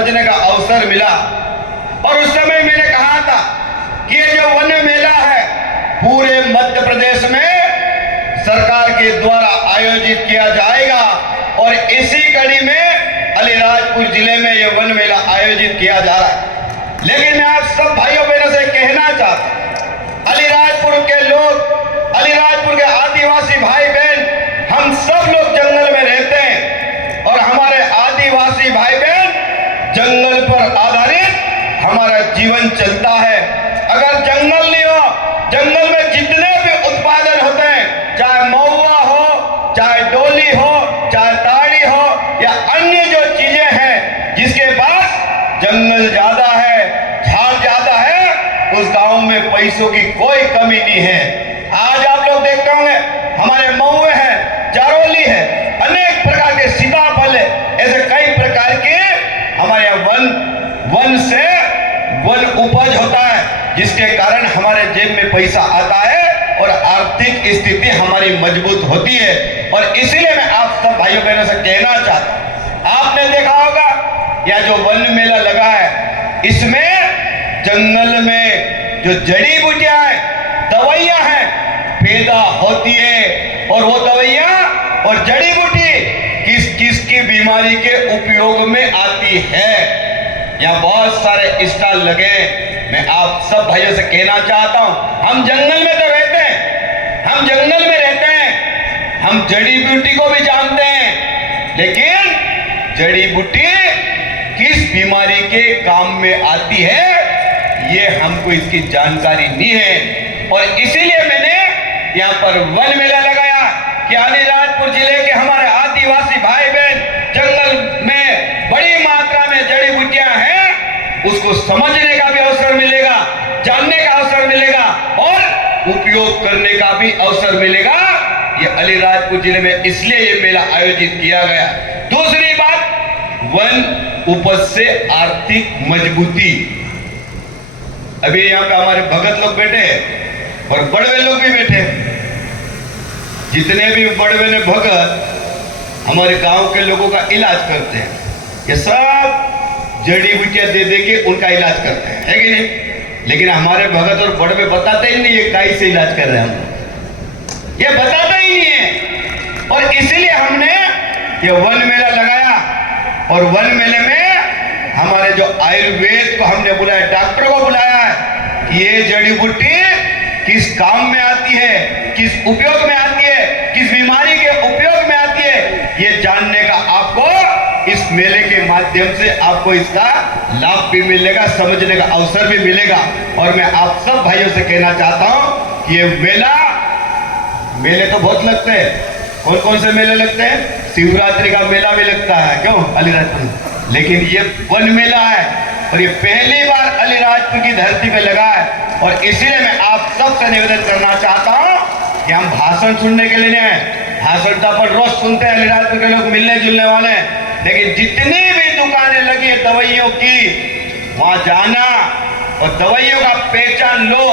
समझने का अवसर मिला। और उस समय मैंने कहा था कि ये जो वन मेला है पूरे मध्य प्रदेश में सरकार के द्वारा आयोजित किया जाएगा और इसी कड़ी में अलीराजपुर जिले में ये वन मेला आयोजित किया जा रहा है। लेकिन मैं आप सब भाइयों बहनों से कहना चाहता हूं, अलीराजपुर के लोग, अलीराजपुर के आदिवासी भाई बहन, हम सब लोग जंगल में रहते हैं और हमारे आदिवासी भाई बहन जंगल पर आधारित हमारा जीवन चलता है। अगर जंगल नहीं हो, जंगल में जितने भी उत्पादन होते हैं, चाहे महुआ हो, चाहे डोली हो, चाहे ताड़ी हो या अन्य जो चीजें हैं, जिसके पास जंगल ज्यादा है, झाड़ ज्यादा है, उस गांव में पैसों की कोई कमी नहीं है। आज आप लोग देखते होंगे हमारे महुए हैं, जारोली है, अनेक प्रकार के सीताफल है, ऐसे कई प्रकार के हमारे वन से वन उपज होता है, जिसके कारण हमारे जेब में पैसा आता है और आर्थिक स्थिति हमारी मजबूत होती है। और इसीलिए मैं आप सब भाइयों बहनों से कहना चाहता हूं, आपने देखा होगा यह जो वन मेला लगा है, इसमें जंगल में जो जड़ी बूटियां हैं, दवाइयां हैं, पैदा होती है। और वो दवाइयां और जड़ी बूटी किस किस की बीमारी के उपयोग में आती है। यहाँ बहुत सारे स्टॉल लगे। मैं आप सब भाइयों से कहना चाहता हूं, हम जंगल में तो रहते हैं, हम जंगल में रहते हैं, हम जड़ी बूटी को भी जानते हैं, लेकिन जड़ी बूटी किस बीमारी के काम में आती है ये हमको इसकी जानकारी नहीं है। और इसीलिए मैंने यहाँ पर वन मेला लगाया कि अलीराजपुर जिले के हमारे आदिवासी भाई बहन जंगल में बड़ी मात्रा में जड़ी बूटियां हैं, उसको समझने का भी अवसर मिलेगा, जानने का अवसर मिलेगा और उपयोग करने का भी अवसर मिलेगा। ये अलीराजपुर जिले में इसलिए ये मेला आयोजित किया गया। दूसरी बात, वन उपज से आर्थिक मजबूती। अभी यहाँ पे हमारे भगत लोग बैठे और बड़वे लोग भी बैठे। जितने भी बड़वे ने भगत हमारे गांव के लोगों का इलाज करते हैं, ये सब जड़ी बूटियां दे दे के उनका इलाज करते हैं, है कि नहीं? लेकिन हमारे भगत और बड़वे बताते ही नहीं ये काई से इलाज कर रहे हैं, हम ये बताते ही नहीं है। और इसीलिए हमने ये वन मेला लगाया और वन मेले में हमारे जो आयुर्वेद को हमने बुलाया, डॉक्टरों को बुलाया है कि ये जड़ी बूटी किस काम में आती है, किस उपयोग में आती है, किस बीमारी के उपयोग में आती है, ये जानने का आपको इस मेले के माध्यम से आपको इसका लाभ भी मिलेगा, समझने का अवसर भी मिलेगा। और मैं आप सब भाइयों से कहना चाहता हूं कि ये मेले तो बहुत लगते हैं। कौन कौन से मेले लगते हैं? शिवरात्रि का मेला भी लगता है, क्यों अलीराजपुर, लेकिन ये वन मेला है और ये पहली बार अलीराजपुर की धरती पे लगा है। और इसीलिए मैं आप सबसे निवेदन करना चाहता हूं कि हम भाषण सुनने के लिए नहीं है, भाषण तो अपन रोज सुनते हैं, अलीराजपुर के लोग मिलने जुलने वाले हैं, लेकिन जितनी भी दुकानें लगी है दवाइयों की, वहां जाना और दवाइयों का पहचान लो,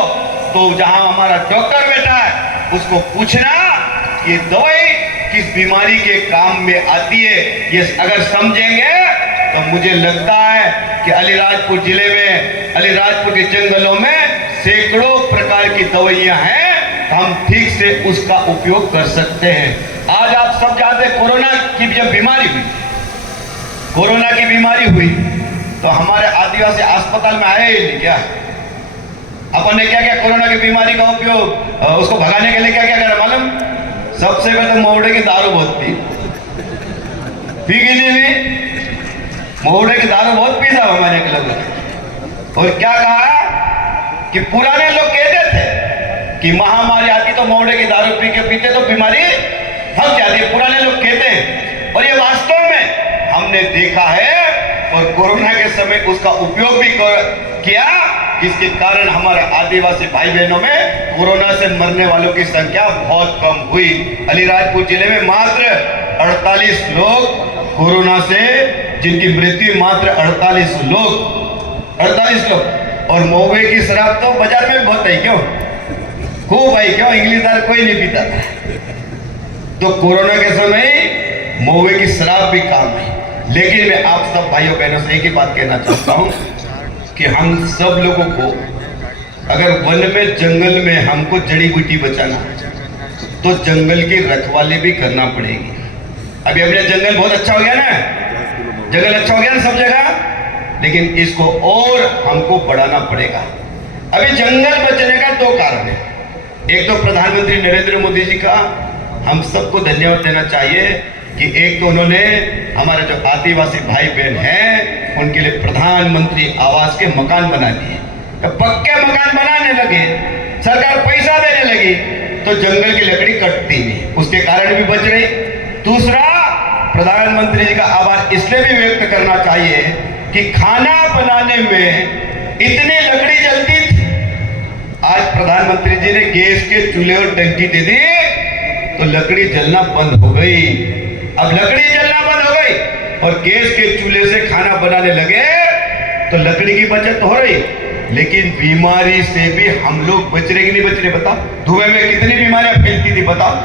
तो जहां हमारा डॉक्टर बैठा है उसको पूछना ये दवाई किस बीमारी के काम में आती है। ये अगर समझेंगे तो मुझे लगता है कि अलीराजपुर जिले में, अलीराजपुर के जंगलों में सैकड़ों प्रकार की दवाइयां हैं, हम ठीक से उसका उपयोग कर सकते हैं। आज आप सब जानते हैं कोरोना की जब बीमारी हुई, कोरोना की बीमारी हुई तो हमारे आदिवासी अस्पताल में आए ही नहीं। क्या अपन ने क्या क्या कोरोना की बीमारी का उपयोग, उसको भगाने के लिए क्या क्या करा मालूम? सबसे पहले तो महुड़े की दारू बहुत पी गई थी, महुड़े की दारू बहुत पी था हमारे के लोग। और क्या कहा कि पुराने लोग कहते थे कि महामारी आती तो महुड़े की दारू पी के पीते तो बीमारी भाग जाती है, पुराने लोग कहते हैं। और ये वास्तव में हमने देखा है और कोरोना के समय उसका उपयोग भी किया, जिसके कारण हमारे आदिवासी भाई बहनों में कोरोना से मरने वालों की संख्या बहुत कम हुई। अलीराजपुर जिले में मात्र 48 लोग कोरोना से, जिनकी मृत्यु मात्र 48 लोग। और महुए की शराब तो बाजार में भी बहुत है, क्यों खूब भाई, क्यों इंग्लिश दारू कोई नहीं पीता था। तो कोरोना के समय महुए की शराब भी काम है। लेकिन मैं आप सब भाइयों बहनों से एक ही बात कहना चाहता हूं कि हम सब लोगों को अगर वन में जंगल में हमको जड़ी बूटी बचाना तो जंगल की रखवाली भी करना पड़ेगी। अभी अपने जंगल बहुत अच्छा हो गया ना, जंगल अच्छा हो गया ना सब जगह, लेकिन इसको और हमको बढ़ाना पड़ेगा। अभी जंगल बचने का दो कारण है। एक तो प्रधानमंत्री नरेंद्र मोदी जी का हम सबको धन्यवाद देना चाहिए कि एक तो उन्होंने हमारे जो आदिवासी भाई बहन हैं उनके लिए प्रधानमंत्री आवास के मकान बना दिए, तो पक्के मकान बनाने लगे, सरकार पैसा देने लगी, तो जंगल की लकड़ी कटती नहीं, उसके कारण भी बच रही। दूसरा, प्रधानमंत्री जी का आभार इसलिए भी व्यक्त करना चाहिए कि खाना बनाने में इतनी लकड़ी जलती थी, आज प्रधानमंत्री जी ने गैस के चूल्हे और टंकी दे दी तो लकड़ी जलना बंद हो गई। अब लकड़ी जलना बंद हो गई और गैस के चूल्हे से खाना बनाने लगे तो लकड़ी की बचत हो रही, लेकिन बीमारी से भी हम लोग बच रहे कि नहीं बच रहे बताओ? धुएं में कितनी बीमारियां फैलती थी बताओ?